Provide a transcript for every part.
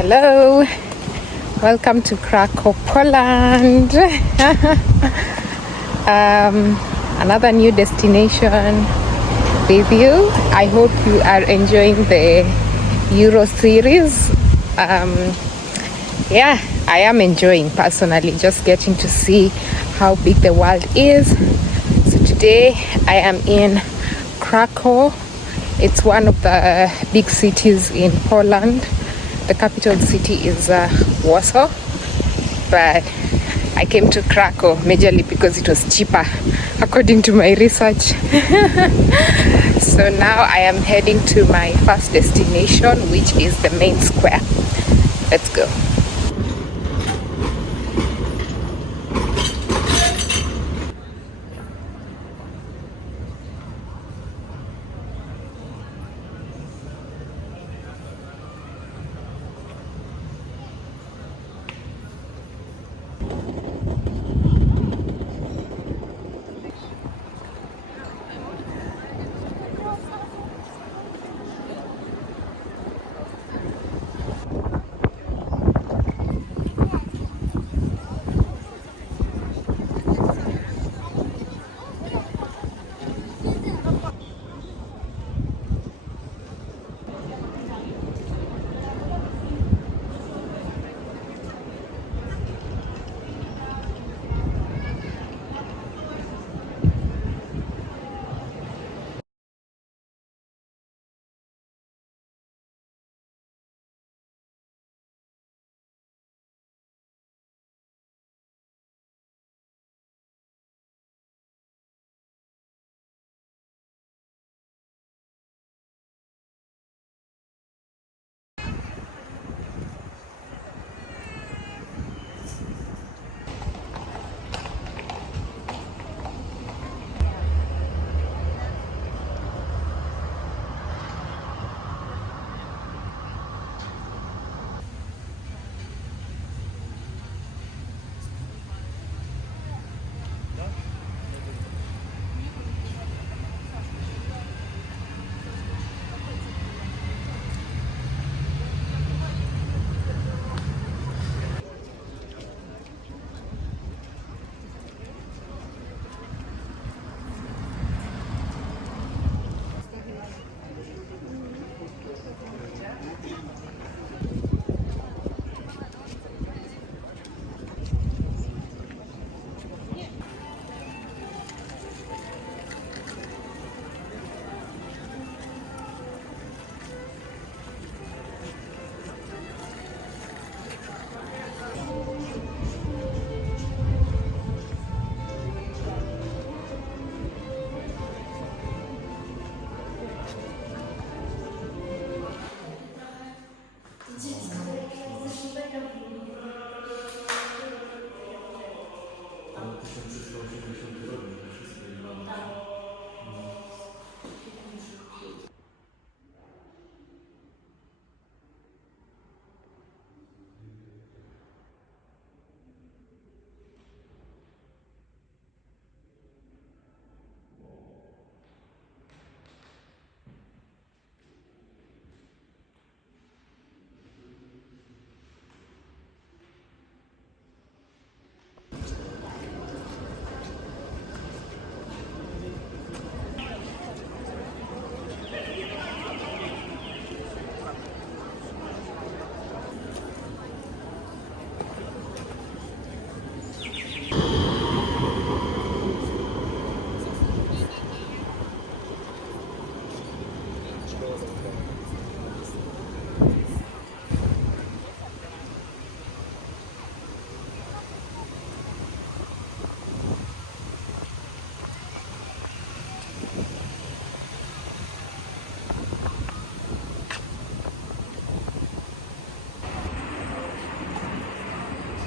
Hello, welcome to Kraków Poland. Another new destination with you. I hope you are enjoying the Euro series. Yeah, I am enjoying personally, just getting to see how big the world is. So today I am in Kraków. It's one of the big cities in Poland. The capital city is Warsaw, but I came to Kraków majorly because it was cheaper, according to my research. So now I am heading to my first destination, which is the main square. Let's go.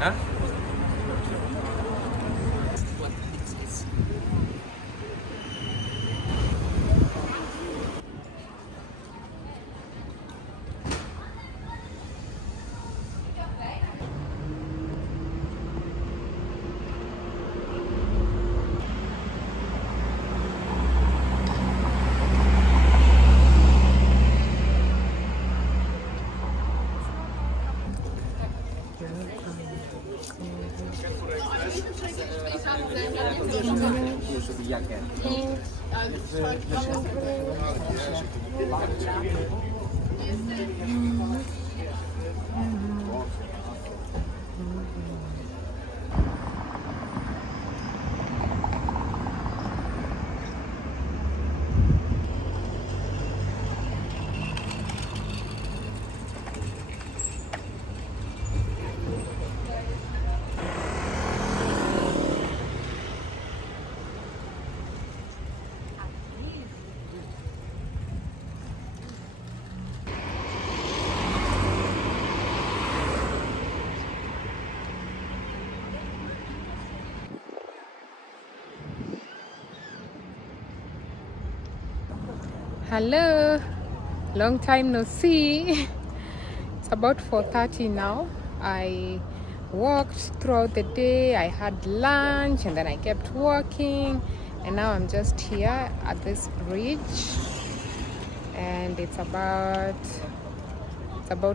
Huh? Hello, long time no see. It's about 4:30 now. I walked throughout the day, I had lunch, and then I kept walking, and now I'm just here at this bridge, and it's about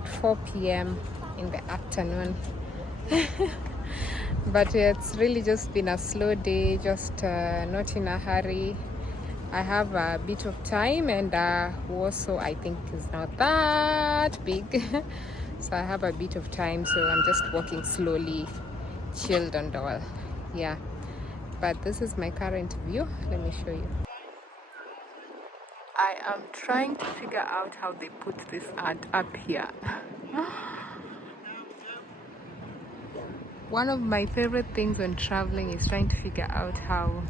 4 p.m. in the afternoon. But it's really just been a slow day, just not in a hurry. I have a bit of time, and Warsaw I think is not that big. So I have a bit of time, so I'm just walking slowly, chilled and all. Yeah, but this is my current view. Let me show you. I am trying to figure out how they put this ad up here. One of my favorite things when traveling is trying to figure out how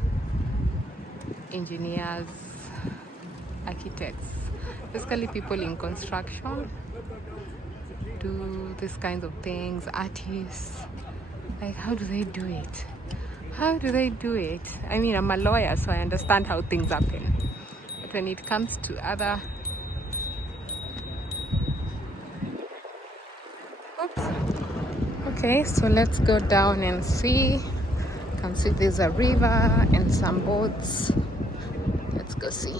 engineers, architects, basically people in construction do these kinds of things, artists, like how do they do it? How do they do it? I mean, I'm a lawyer, so I understand how things happen, but when it comes to other okay, so let's go down and see. You can see there's a river and some boats. Let's go see.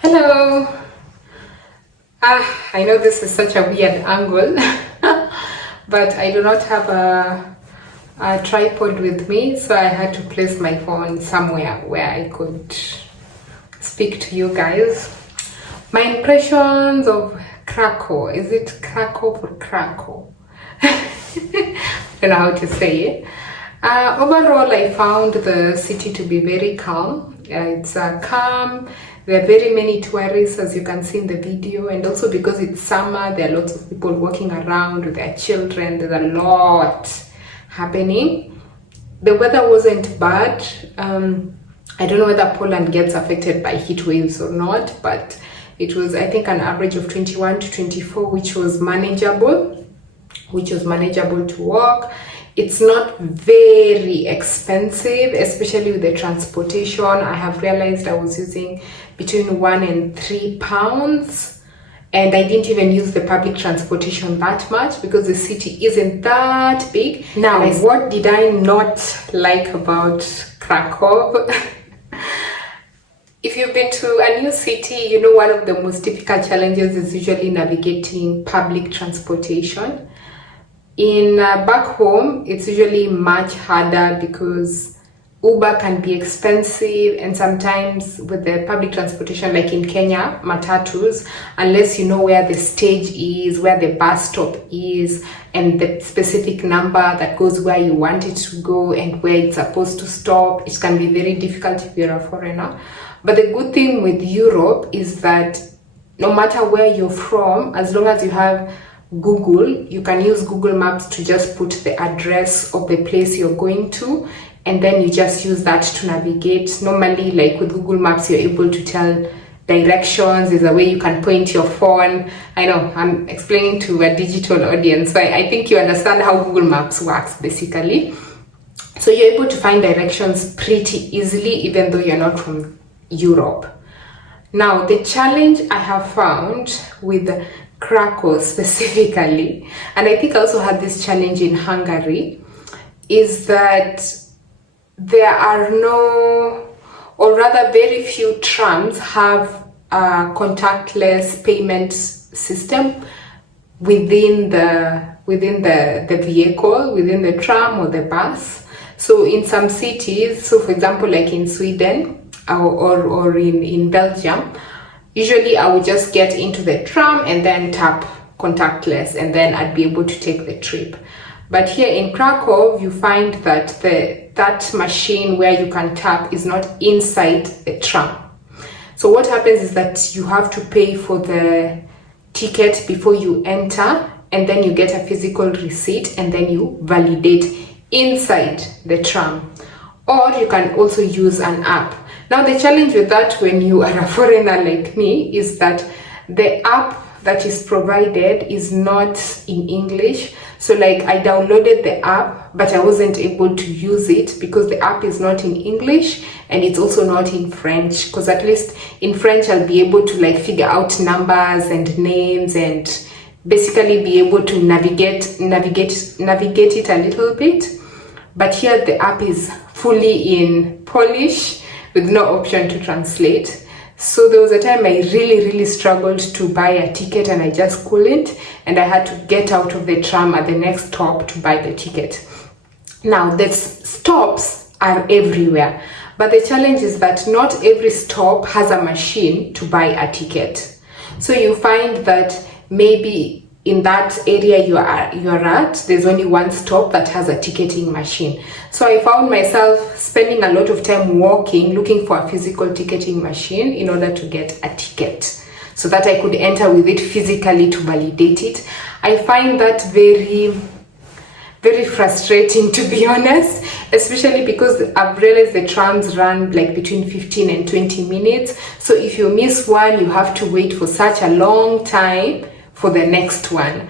Hello. I know this is such a weird angle, but I do not have a tripod with me, so I had to place my phone somewhere where I could speak to you guys. My impressions of Krakow. Is it Krakow or Krakow? I don't know how to say it. Overall, I found the city to be very calm. It's calm. There are very many tourists, as you can see in the video, and also because it's summer, there are lots of people walking around with their children. There's a lot happening. The weather wasn't bad. I don't know whether Poland gets affected by heat waves or not, but it was, I think, an average of 21 to 24, which was manageable to walk. It's not very expensive, especially with the transportation. I have realized I was using between £1 and £3, and I didn't even use the public transportation that much because the city isn't that big. Now, what did I not like about Krakow? If you've been to a new city, you know one of the most difficult challenges is usually navigating public transportation. In back home, it's usually much harder because Uber can be expensive, and sometimes with the public transportation, like in Kenya, matatus, unless you know where the stage is, where the bus stop is, and the specific number that goes where you want it to go and where it's supposed to stop, it can be very difficult if you're a foreigner. But the good thing with Europe is that no matter where you're from, as long as you have Google, you can use Google Maps to just put the address of the place you're going to, and then you just use that to navigate. Normally, like with Google Maps, you're able to tell directions. There's a way you can point your phone. I know I'm explaining to a digital audience, so I think you understand how Google Maps works basically. So you're able to find directions pretty easily, even though you're not from Europe. Now, the challenge I have found with Krakow specifically, and I think I also had this challenge in Hungary, is that there are no, or rather very few trams have a contactless payment system within the vehicle, within the tram or the bus. So in some cities, so for example like in Sweden or in Belgium, usually I would just get into the tram and then tap contactless, and then I'd be able to take the trip. But here in Krakow, you find that that machine where you can tap is not inside the tram. So what happens is that you have to pay for the ticket before you enter, and then you get a physical receipt, and then you validate inside the tram. Or you can also use an app. Now the challenge with that when you are a foreigner like me is that the app that is provided is not in English. So like I downloaded the app, but I wasn't able to use it because the app is not in English, and it's also not in French, because at least in French I'll be able to like figure out numbers and names and basically be able to navigate it a little bit. But here the app is fully in Polish with no option to translate. So there was a time I really struggled to buy a ticket, and I just couldn't, and I had to get out of the tram at the next stop to buy the ticket. Now the stops are everywhere, but the challenge is that not every stop has a machine to buy a ticket. So you find that maybe in that area you're at, there's only one stop that has a ticketing machine. So I found myself spending a lot of time walking, looking for a physical ticketing machine in order to get a ticket, so that I could enter with it physically to validate it. I find that very frustrating, to be honest, especially because I've realized the trams run like between 15 and 20 minutes. So if you miss one, you have to wait for such a long time for the next one.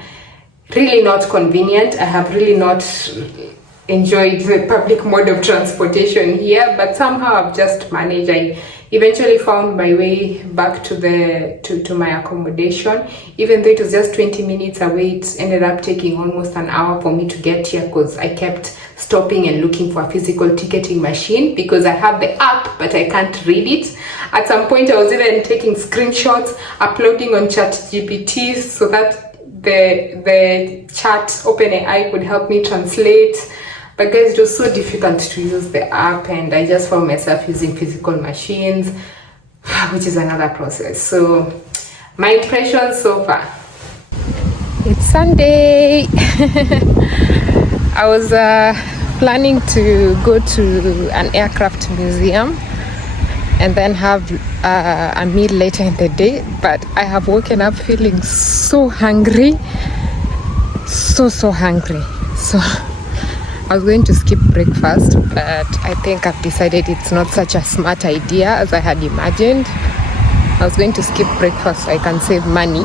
Really not convenient. I have really not enjoyed the public mode of transportation here, but somehow I've just managed. I eventually found my way back to my accommodation. Even though it was just 20 minutes away, it ended up taking almost an hour for me to get here, because I kept stopping and looking for a physical ticketing machine, because I have the app but I can't read it. At some point I was even taking screenshots, uploading on ChatGPT so that the chat OpenAI could help me translate. But guys, it was so difficult to use the app, and I just found myself using physical machines, which is another process. So my impressions so far. It's Sunday. I was planning to go to an aircraft museum and then have a meal later in the day, but I have woken up feeling so hungry, so hungry. So I was going to skip breakfast, but I think I've decided it's not such a smart idea as I had imagined. I was going to skip breakfast so I can save money.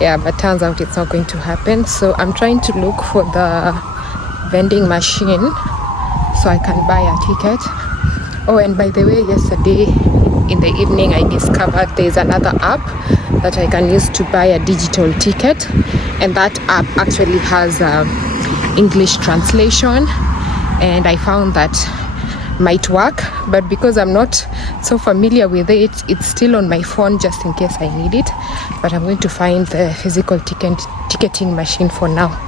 Yeah, but turns out it's not going to happen. So I'm trying to look for the vending machine so I can buy a ticket. Oh, and by the way, yesterday in the evening I discovered there's another app that I can use to buy a digital ticket, and that app actually has English translation, and I found that might work, but because I'm not so familiar with it, it's still on my phone just in case I need it. But I'm going to find the physical ticketing machine for now.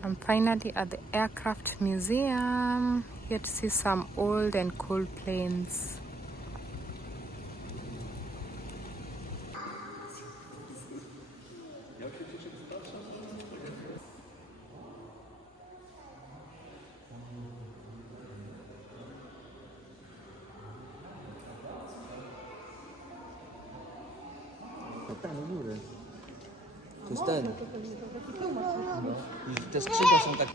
I'm finally at the aircraft museum, here to see some old and cool planes. Tam u góry. To jest ten. I te skrzydła są tak.